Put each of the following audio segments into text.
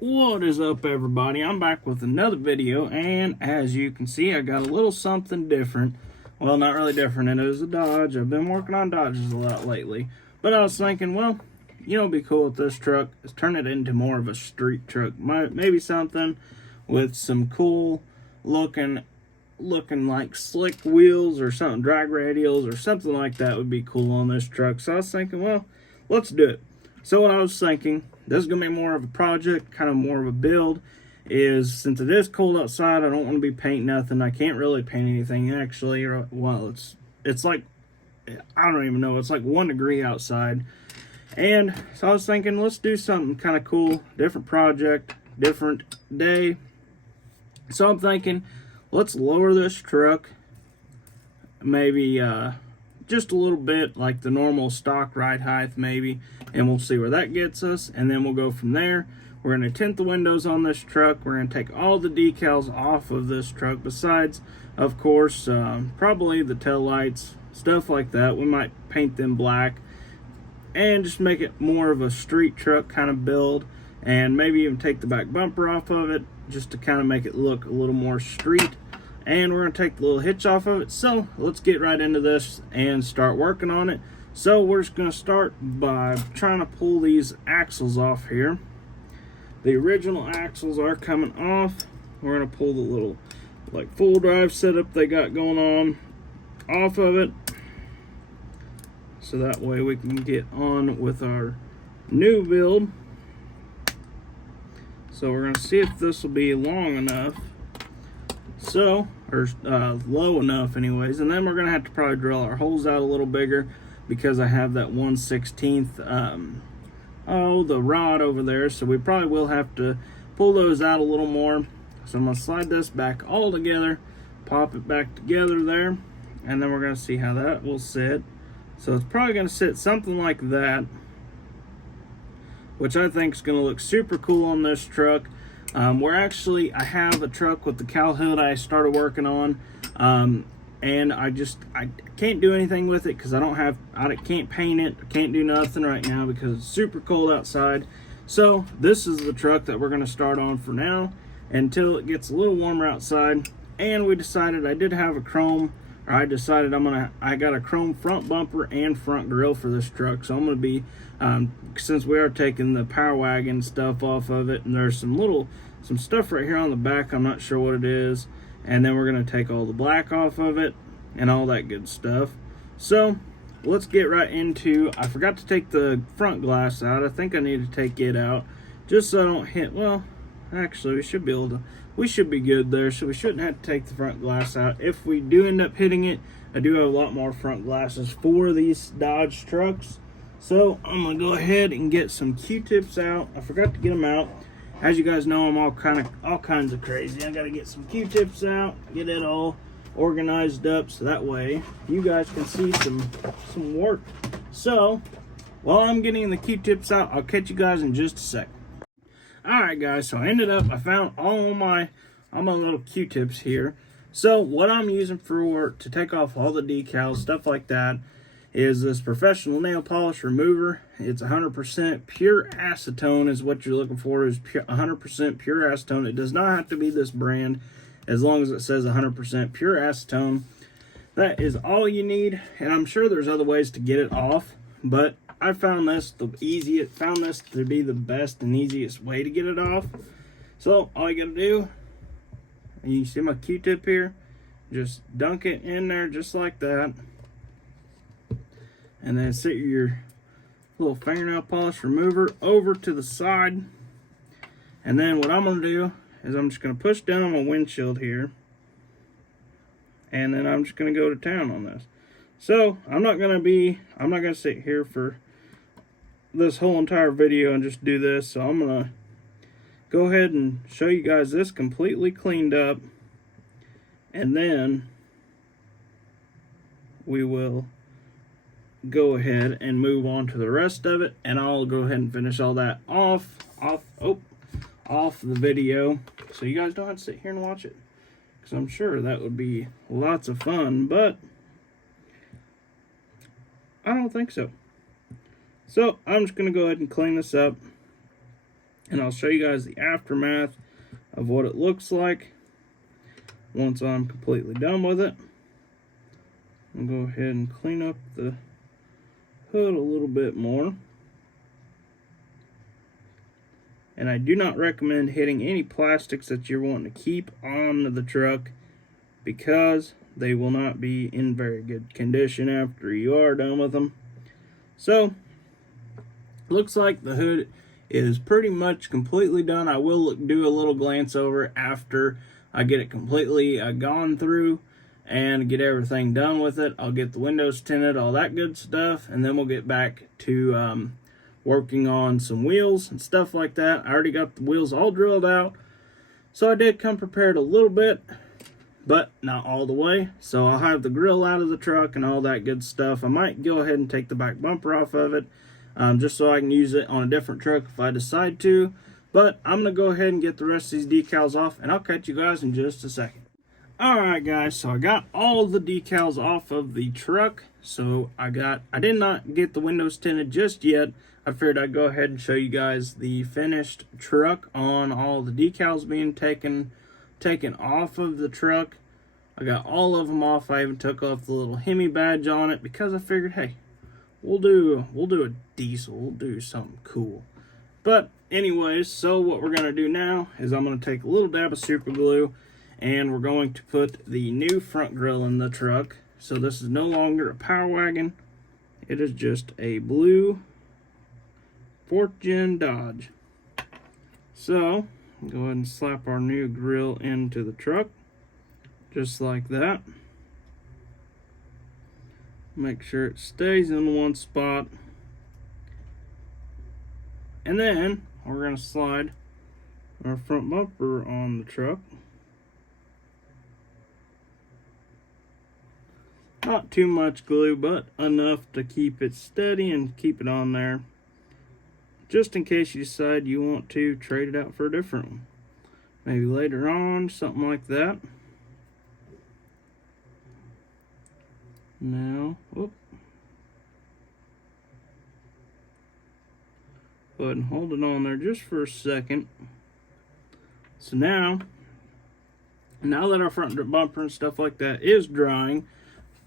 What is up, everybody? I'm back with another video, and as you can see, I got a little something different. Well, not really different. It is a Dodge. I've been working on Dodges a lot lately, but I was thinking, well, it'd be cool with this truck is turn it into more of a street truck. Maybe something with some cool looking like slick wheels or something, drag radials or something like that would be cool on this truck. So I was thinking, well, let's do it. So what I was thinking, this is going to be more of a project, kind of more of a build, is since it is cold outside, I don't want to be painting nothing. I can't really paint anything actually. Well, it's like, I don't even know, it's like 1 degree outside. And so I was thinking, let's do something kind of cool, different project, different day. So I'm thinking, let's lower this truck maybe just a little bit, like the normal stock ride height maybe, and we'll see where that gets us, and then we'll go from there. We're going to tint the windows on this truck. We're going to take all the decals off of this truck, besides, of course, probably the tail lights, stuff like that. We might paint them black and just make it more of a street truck kind of build, and maybe even take the back bumper off of it just to kind of make it look a little more street. And we're going to take the little hitch off of it. So let's get right into this and start working on it. So we're just going to start by trying to pull these axles off here. The original axles are coming off. We're going to pull the little like full drive setup they got going on off of it, so that way we can get on with our new build. So we're going to see if this will be long enough. So, or low enough anyways, and then we're going to have to probably drill our holes out a little bigger because I have that 1/16 the rod over there, so we probably will have to pull those out a little more. So I'm going to slide this back all together, pop it back together there, and then we're going to see how that will sit. So it's probably going to sit something like that, which I think is going to look super cool on this truck. I have a truck with the cowl hood I started working on, and I can't do anything with it because I can't paint it, I can't do nothing right now because it's super cold outside. So this is the truck that we're going to start on for now until it gets a little warmer outside. And we decided I got a chrome front bumper and front grille for this truck. So I'm going to be, since we are taking the Power Wagon stuff off of it, and there's some stuff right here on the back, I'm not sure what it is. And then we're going to take all the black off of it and all that good stuff. So let's get right into, I forgot to take the front glass out. I think I need to take it out just so I don't hit, well, actually we should be good there, so we shouldn't have to take the front glass out. If we do end up hitting it, I do have a lot more front glasses for these Dodge trucks. So I'm going to go ahead and get some Q-tips out. I forgot to get them out. As you guys know, I'm all kinds of crazy. I got to get some Q-tips out, get it all organized up, so that way you guys can see some work. So while I'm getting the Q-tips out, I'll catch you guys in just a second. Alright guys, so I found all my little Q-tips here. So what I'm using to take off all the decals, stuff like that, is this professional nail polish remover. It's 100% pure acetone is what you're looking for, is 100% pure acetone. It does not have to be this brand, as long as it says 100% pure acetone. That is all you need, and I'm sure there's other ways to get it off, but I found this to be the best and easiest way to get it off. So all you gotta do, you see my Q-tip here, just dunk it in there just like that, and then set your little fingernail polish remover over to the side. And then what I'm gonna do is I'm just gonna push down on my windshield here, and then I'm just gonna go to town on this. So I'm not gonna sit here for this whole entire video and just do this, so I'm gonna go ahead and show you guys this completely cleaned up, and then we will go ahead and move on to the rest of it, and I'll go ahead and finish all that off the video, so you guys don't have to sit here and watch it, because I'm sure that would be lots of fun, but I don't think so. So I'm just going to go ahead and clean this up. and I'll show you guys the aftermath of what it looks like once I'm completely done with it. I'll go ahead and clean up the hood a little bit more. And I do not recommend hitting any plastics that you're wanting to keep on the truck, because they will not be in very good condition after you are done with them. So, looks like the hood is pretty much completely done. I will do a little glance over after I get it completely gone through and get everything done with it. I'll get the windows tinted, all that good stuff, and then we'll get back to working on some wheels and stuff like that. I already got the wheels all drilled out, so I did come prepared a little bit, but not all the way. So I'll have the grill out of the truck and all that good stuff. I might go ahead and take the back bumper off of it, just so I can use it on a different truck if I decide to. But I'm going to go ahead and get the rest of these decals off, and I'll catch you guys in just a second. Alright guys, so I got all the decals off of the truck. So I did not get the windows tinted just yet. I figured I'd go ahead and show you guys the finished truck on all the decals being taken off of the truck. I got all of them off. I even took off the little Hemi badge on it because I figured, hey, we'll do a diesel. We'll do something cool. But anyways, so what we're going to do now is I'm going to take a little dab of super glue, and we're going to put the new front grille in the truck. So this is no longer a Power Wagon. It is just a blue 4th Gen Dodge. So, go ahead and slap our new grille into the truck, just like that. Make sure it stays in one spot. And then, we're going to slide our front bumper on the truck. Not too much glue, but enough to keep it steady and keep it on there, just in case you decide you want to trade it out for a different one. Maybe later on, something like that. Now, whoop. Go ahead and hold it on there just for a second. So now that our front bumper and stuff like that is drying,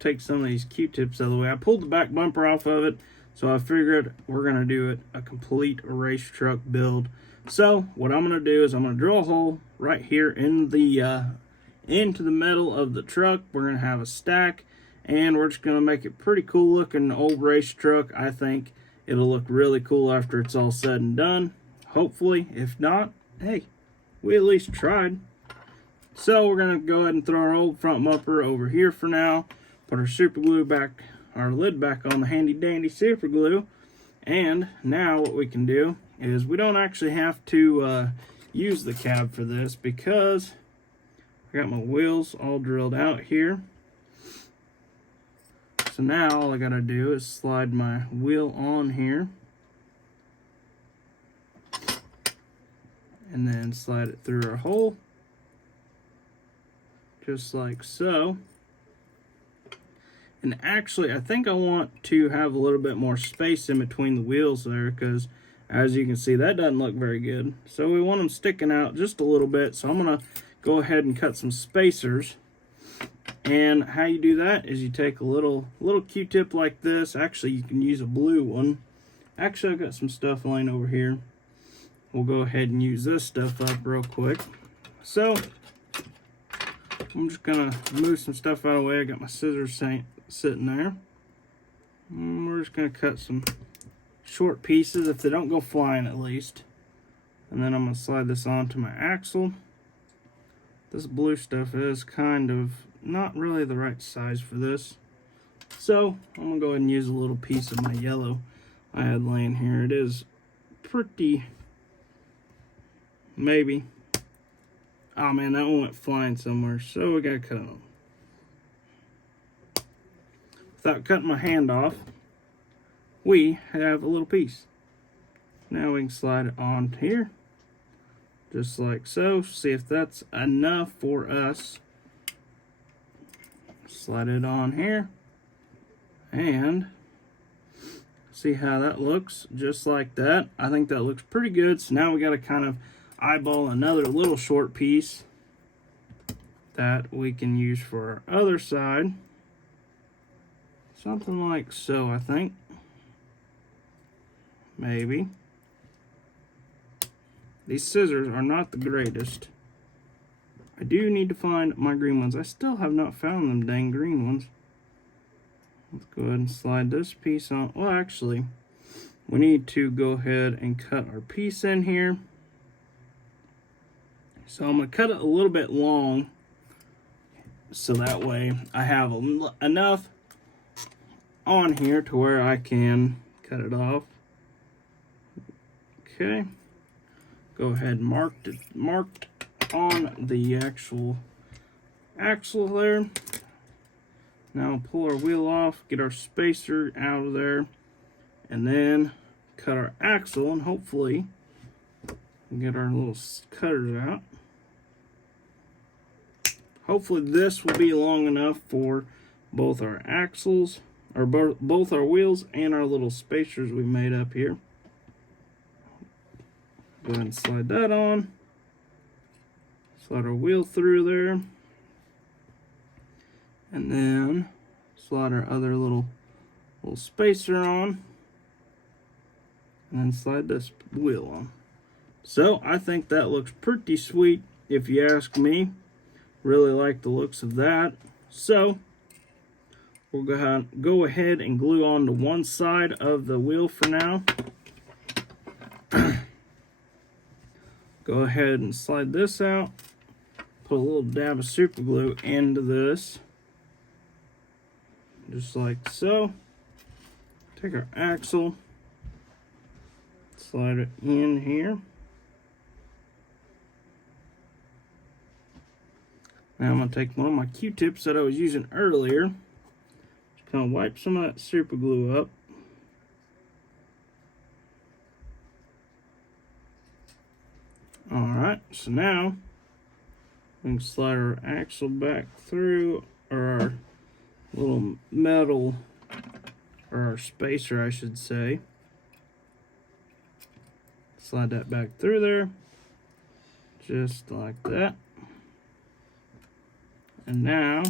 take some of these Q-tips out of the way. I pulled the back bumper off of it, so I figured we're going to do it a complete race truck build. So what I'm going to do is I'm going to drill a hole right here in the into the metal of the truck. We're going to have a stack, and we're just going to make it pretty cool looking old race truck. I think it'll look really cool after it's all said and done. Hopefully. If not, hey, we at least tried. So we're going to go ahead and throw our old front bumper over here for now. Put our super glue back, our lid back on the handy dandy super glue. And now what we can do is we don't actually have to use the cab for this, because I got my wheels all drilled out here. So now all I gotta do is slide my wheel on here, and then slide it through our hole, just like so. And actually, I think I want to have a little bit more space in between the wheels there, because as you can see, that doesn't look very good. So we want them sticking out just a little bit. So I'm going to go ahead and cut some spacers. And how you do that is you take a little Q-tip like this. Actually, you can use a blue one. Actually, I've got some stuff laying over here. We'll go ahead and use this stuff up real quick. So I'm just going to move some stuff out of the way. I got my scissors sitting there. And we're just going to cut some short pieces, if they don't go flying at least. And then I'm going to slide this onto my axle. This blue stuff is kind of not really the right size for this. So I'm going to go ahead and use a little piece of my yellow I had laying here. It is pretty, maybe. Oh man, that one went flying somewhere, so we got to cut it off. Without cutting my hand off, we have a little piece. Now we can slide it on here, just like so. See if that's enough for us. Slide it on here, and See how that looks? Just like that. I think that looks pretty good. So now we got to kind of eyeball another little short piece that we can use for our other side. Something like so, I think. Maybe. These scissors are not the greatest. I do need to find my green ones. I still have not found them dang green ones. Let's go ahead and slide this piece on. Well, actually, we need to go ahead and cut our piece in here. So I'm going to cut it a little bit long, so that way I have enough on here to where I can cut it off. Okay. Go ahead and marked on the actual axle there. Now pull our wheel off, get our spacer out of there, and then cut our axle, and hopefully get our little cutters out. Hopefully this will be long enough for both our axles, or both our wheels and our little spacers we made up here. Go ahead and slide that on. Slide our wheel through there. And then slide our other little spacer on. And then slide this wheel on. So I think that looks pretty sweet if you ask me. Really like the looks of that. So we'll go ahead and glue on to one side of the wheel for now. Go ahead and slide this out. Put a little dab of super glue into this. Just like so. Take our axle. Slide it in here. Now I'm going to take one of my Q-tips that I was using earlier. Just kind of wipe some of that super glue up. Alright, so now we can slide our axle back through, or our little metal, or our spacer I should say. Slide that back through there, just like that. And now,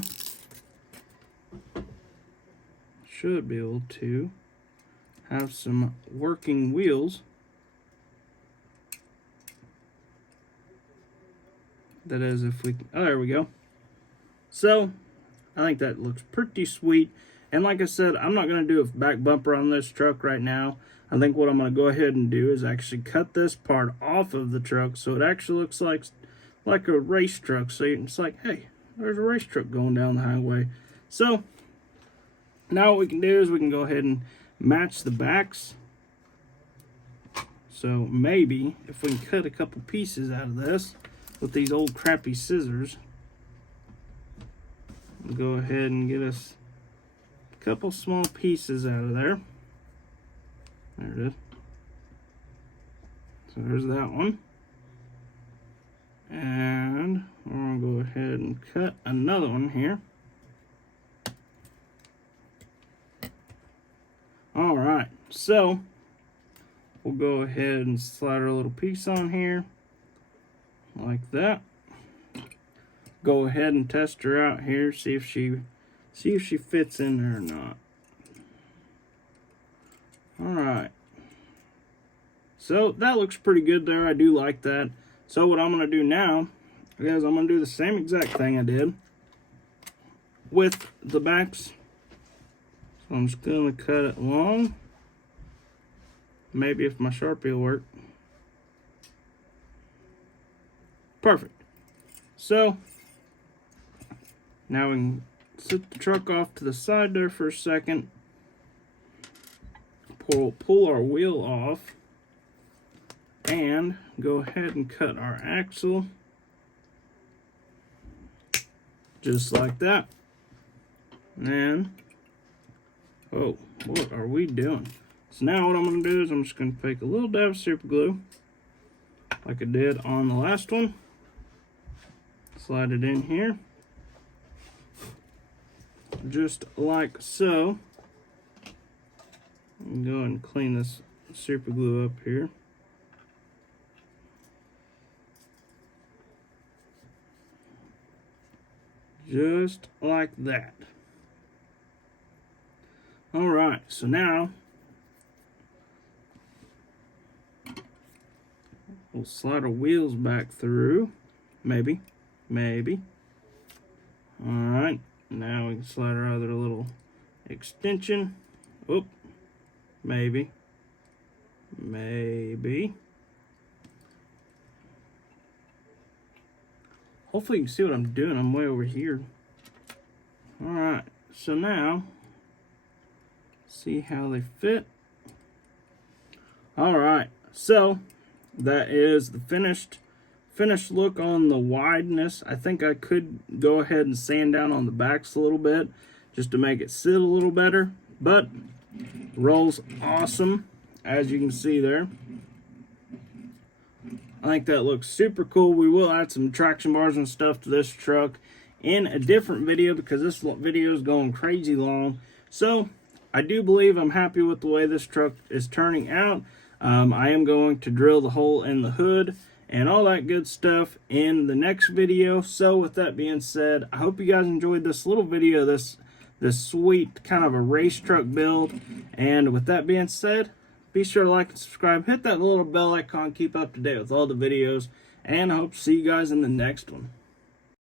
should be able to have some working wheels. That is, if we, oh, there we go. So, I think that looks pretty sweet. And like I said, I'm not going to do a back bumper on this truck right now. I think what I'm going to go ahead and do is actually cut this part off of the truck so it actually looks like a race truck. So it's like, hey, there's a race truck going down the highway. So, now what we can do is we can go ahead and match the backs. So maybe if we can cut a couple pieces out of this with these old crappy scissors, we'll go ahead and get us a couple small pieces out of there. There it is. So there's that one. And we're going to go ahead and cut another one here. Alright, so we'll go ahead and slide our little piece on here. Like that. Go ahead and test her out here, see if she fits in there or not. Alright. So that looks pretty good there. I do like that. So what I'm going to do now is I'm going to do the same exact thing I did with the backs. So I'm just going to cut it long. Maybe if my Sharpie will work. Perfect. So now we can set the truck off to the side there for a second. Pull our wheel off. And go ahead and cut our axle. Just like that. And then, oh, what are we doing? So now what I'm going to do is I'm just going to take a little dab of super glue, like I did on the last one. Slide it in here. Just like so. Go ahead and clean this super glue up here. Just like that. Alright, so now we'll slide our wheels back through. Maybe. Alright, now we can slide our other little extension. Oop. Maybe. Hopefully you can see what I'm doing. I'm way over here. Alright, so now, see how they fit. Alright, so that is the finished look on the wideness. I think I could go ahead and sand down on the backs a little bit just to make it sit a little better, but rolls awesome, as you can see there. I think that looks super cool. We will add some traction bars and stuff to this truck in a different video because this video is going crazy long. So I do believe I'm happy with the way this truck is turning out. I am going to drill the hole in the hood and all that good stuff in the next video. So with that being said, I hope you guys enjoyed this little video, this sweet kind of a race truck build. And with that being said, be sure to like and subscribe, hit that little bell icon, keep up to date with all the videos, and I hope to see you guys in the next one.